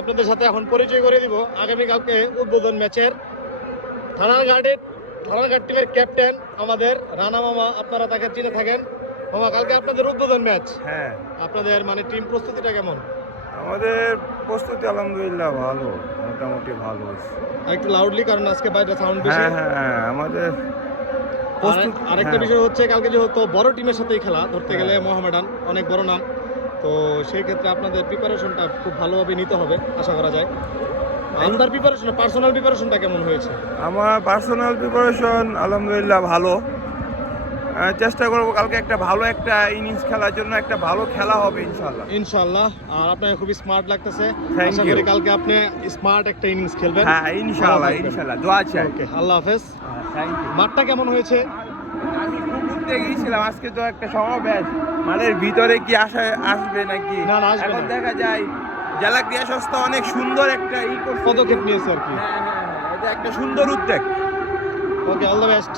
আপনাদের সাথে এখন পরিচয় করে দিব আগামীকালকে উদ্বোধন ম্যাচের থানারঘাট টিমের ক্যাপ্টেন আমাদের রানা মামা। আপনারা তাকে চিনে থাকেন। মামা, কালকে আপনাদের উদ্বোধন ম্যাচ, হ্যাঁ আপনাদের মানে টিম প্রস্তুতিটা কেমন? আমাদের প্রস্তুতি আলহামদুলিল্লাহ ভালো, মোটামুটি ভালো হয়েছে। আর একটু লাউডলি, কারণ আজকে বাইরে সাউন্ড বেশি। হ্যাঁ আমাদের আরেকটা বিষয় হচ্ছে, কালকে যেহেতু বড় টিমের সাথেই খেলা, ধরতে গেলে মোহামেডান অনেক বড় নাম, তো সেই ক্ষেত্রে আপনাদের প্রিপারেশনটা খুব ভালোভাবে নিতে হবে আশা করা যায়। আপনার প্রিপারেশন, পার্সোনাল প্রিপারেশনটা কেমন হয়েছে? আমার পার্সোনাল প্রিপারেশন আলহামদুলিল্লাহ ভালো। চেষ্টা করবো কালকে একটা ভালো একটা ইনিংস খেলার জন্য, একটা ভালো খেলা হবে ইনশাল্লাহ। ইনশাআল্লাহ। আর আপনাকে খুবই স্মার্ট লাগতেছে। Thank Asha you. করি কালকে আপনি স্মার্ট একটা ইনিংস খেলবেন। হ্যাঁ ইনশাল্লাহ, ভালো থাকবেন। ইনশাল্লাহ দোয়া চাই। ওকে, আল্লাহ হাফেজ। Thank you. মাঠটা কেমন হয়েছে? আমি খুব ঘুরতে গিয়েছিলাম, আজকে তো একটা সমাবেশ, মাঠের ভিতরে কি আসবে নাকি না, আসবে এখন না। দেখা যায়। জেলা ক্রীড়া সংস্থা অনেক সুন্দর একটা করছে। পদক্ষেপ নিয়েছে আর কি। হ্যাঁ, এটা একটা সুন্দর উদ্যোগ। ওকে, অল দ্য বেস্ট।